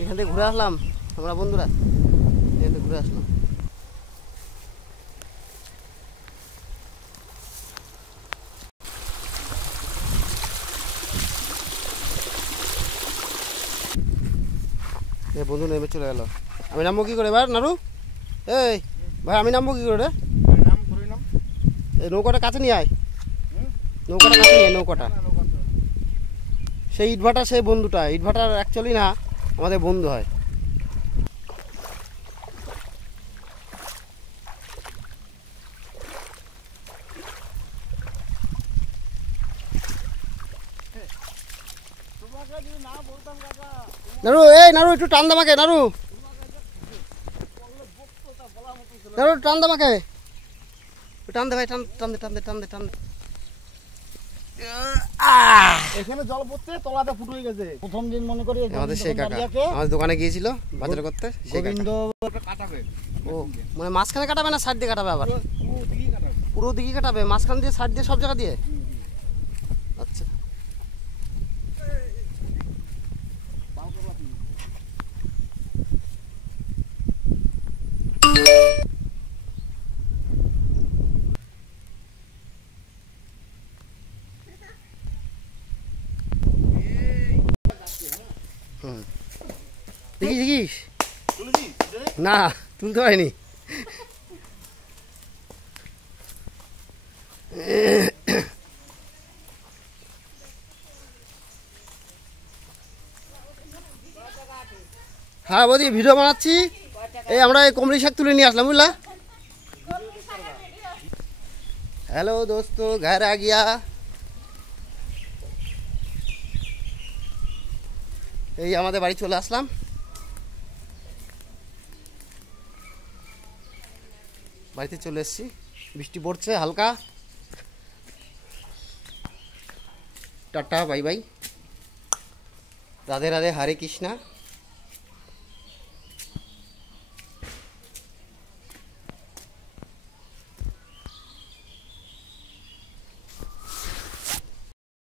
এখান থেকে ঘুরে আসলাম আমরা বন্ধুরা, এখান থেকে ঘুরে আসলাম। বন্ধু নেমে চলে গেল। আমি নামবো কি করে এবার নাড়ু? এই ভাই আমি নামবো কি করে রে? এই নৌকাটা কাছে নিয়ে আয়, নৌকাটা কাছে নিয়ে, নৌকাটা সেই ইটভাটা, সেই বন্ধুটা ইটভাটার অ্যাকচুয়ালি না আমাদের বন্ধু হয়। নাড়ু এই নাড়ু একটু টান দামাকে, নাড়ু নাড়ু টান দামাকে, টান দে ভাই, টান টান দে টান দে টান দে টান দে। এখানে জল পড়তে তলাতে ফুট হয়ে গেছে। প্রথম দিন মনে করি আমাদের সেই কাকা আমাদের দোকানে গিয়েছিল বাজার করতে, সেই গোবিন্দ কাটাবে। ও মানে মাঝখানে কাটাবে না সাইড দিয়ে কাটাবে? আবার পুরো দিকে কাটাবে, মাঝখান দিয়ে সাইড দিয়ে সব জায়গা দিয়ে? আচ্ছা দেখিস দেখিস না, তুলতে পারিনি। হ্যাঁ বৌদি ভিডিও বানাচ্ছি, এই আমরা এই কমলি শাক তুলে নিয়ে আসলাম বুঝলা। হ্যালো দোস্ত, ঘর আ গিয়া। এই আমাদের বাড়ি চলে আসলাম, বাড়িতে চলে এসেছি। বৃষ্টি পড়ছে হালকা। Tata bye bye, Radhe Radhe, Hare Krishna.